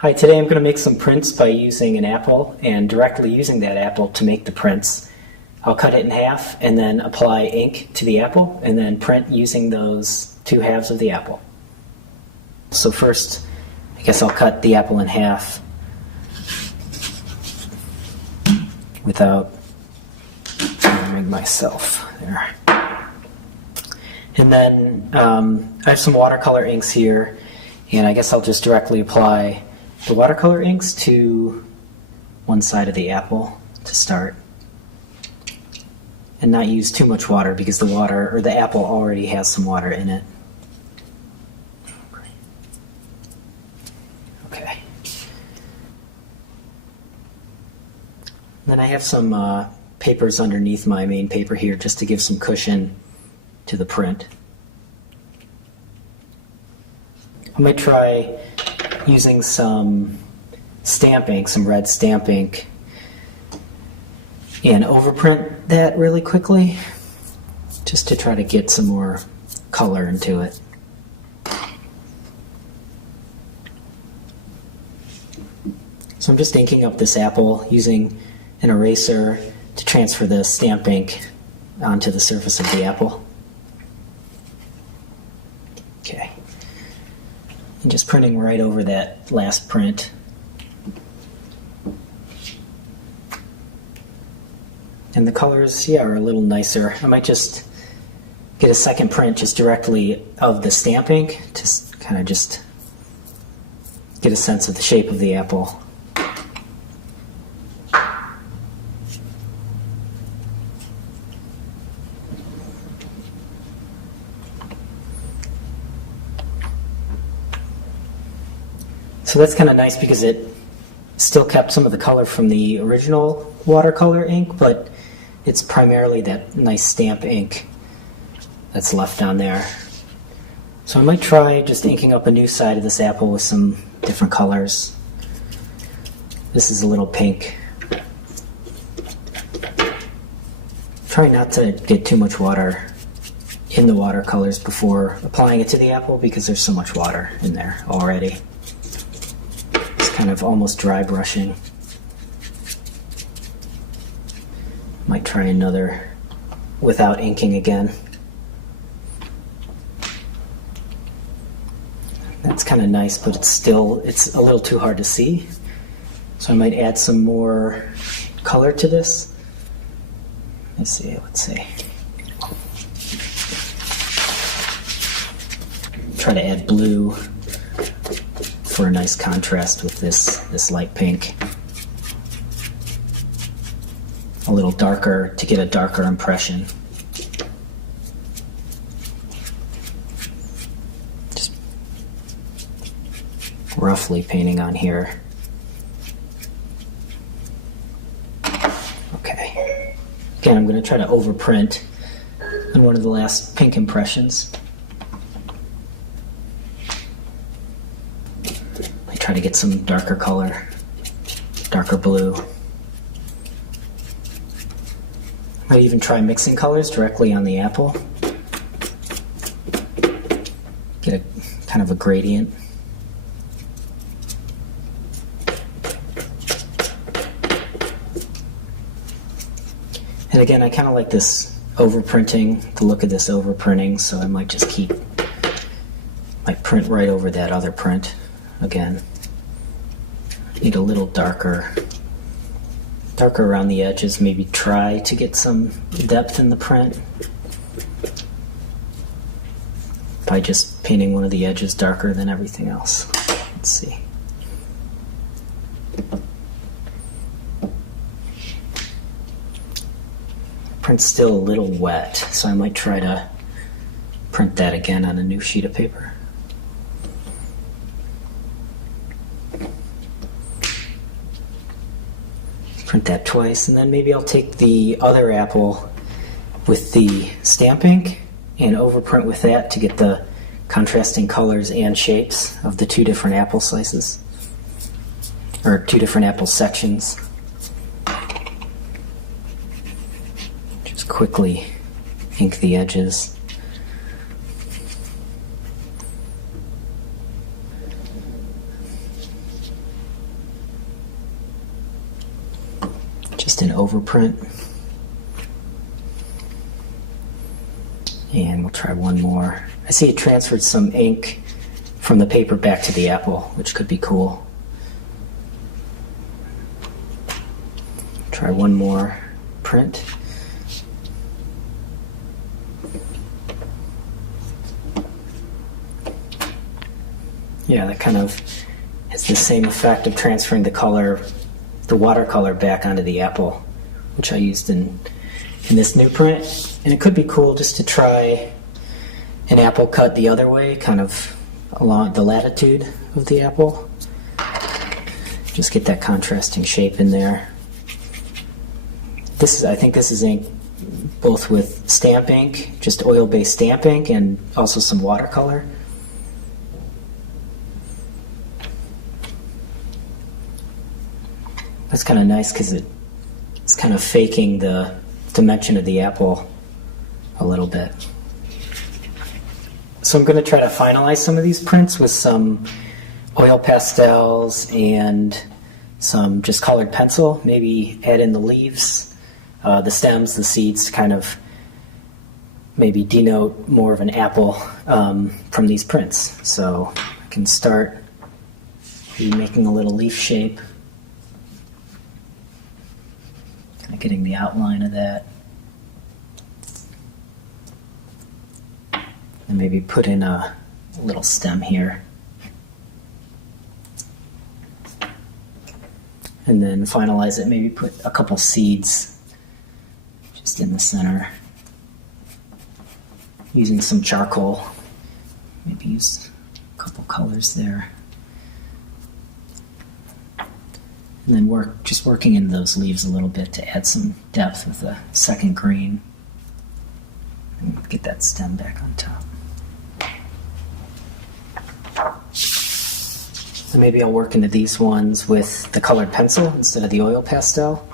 Hi, today I'm going to make some prints by using an apple and directly using that apple to make the prints. I'll cut it in half and then apply ink to the apple and then print using those two halves of the apple. So first, I guess I'll cut the apple in half without harming myself there. And then I have some watercolor inks here, and I guess I'll just directly apply the watercolor inks to one side of the apple to start. And not use too much water because the apple already has some water in it. Okay. Then I have some papers underneath my main paper here just to give some cushion to the print. I might try using some stamp ink, some red stamp ink, and overprint that really quickly just to try to get some more color into it. So I'm just inking up this apple using an eraser to transfer the stamp ink onto the surface of the apple. Okay. And just printing right over that last print. And the colors, are a little nicer. I might just get a second print just directly of the stamp ink to kind of just get a sense of the shape of the apple. So that's kind of nice because it still kept some of the color from the original watercolor ink, but it's primarily that nice stamp ink that's left on there. So I might try just inking up a new side of this apple with some different colors. This is a little pink. Try not to get too much water in the watercolors before applying it to the apple because there's so much water in there already. Kind of almost dry brushing. Might try another without inking again. That's kind of nice, but it's a little too hard to see. So I might add some more color to this. Let's see. Try to add blue for a nice contrast with this light pink. A little darker to get a darker impression. Just roughly painting on here. Okay. Again, I'm going to try to overprint on one of the last pink impressions. Try to get some darker color, darker blue. Might even try mixing colors directly on the apple. Get a kind of a gradient. And again, I kind of like this overprinting, the look of this overprinting, so I might just might print right over that other print again. Need a little darker around the edges, maybe try to get some depth in the print by just painting one of the edges darker than everything else. Let's see. Print's still a little wet, so I might try to print that again on a new sheet of paper. Print that twice, and then maybe I'll take the other apple with the stamp ink and overprint with that to get the contrasting colors and shapes of the two different apple slices, or two different apple sections. Just quickly ink the edges. just an overprint. And we'll try one more. I see it transferred some ink from the paper back to the apple, which could be cool. Try one more print. Yeah, that kind of has the same effect of transferring the color, the watercolor, back onto the apple, which I used in this new print. And it could be cool just to try an apple cut the other way, kind of along the latitude of the apple. Just get that contrasting shape in there. I think this is ink both with stamp ink, just oil-based stamp ink, and also some watercolor. That's kind of nice because it's kind of faking the dimension of the apple a little bit. So I'm going to try to finalize some of these prints with some oil pastels and some just colored pencil. Maybe add in the leaves, the stems, the seeds to kind of maybe denote more of an apple from these prints. So I can start making a little leaf shape, kind of getting the outline of that. And maybe put in a little stem here. And then finalize it, maybe put a couple seeds just in the center. Using some charcoal. Maybe use a couple colors there. And then working in those leaves a little bit to add some depth with a second green. And get that stem back on top. So maybe I'll work into these ones with the colored pencil instead of the oil pastel.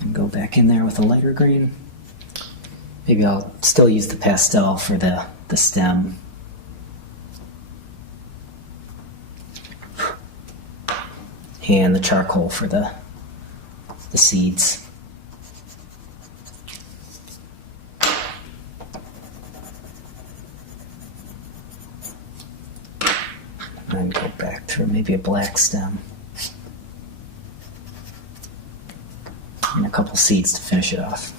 And go back in there with a lighter green. Maybe I'll still use the pastel for the stem. And the charcoal for the seeds. And go back through maybe a black stem. And a couple seeds to finish it off.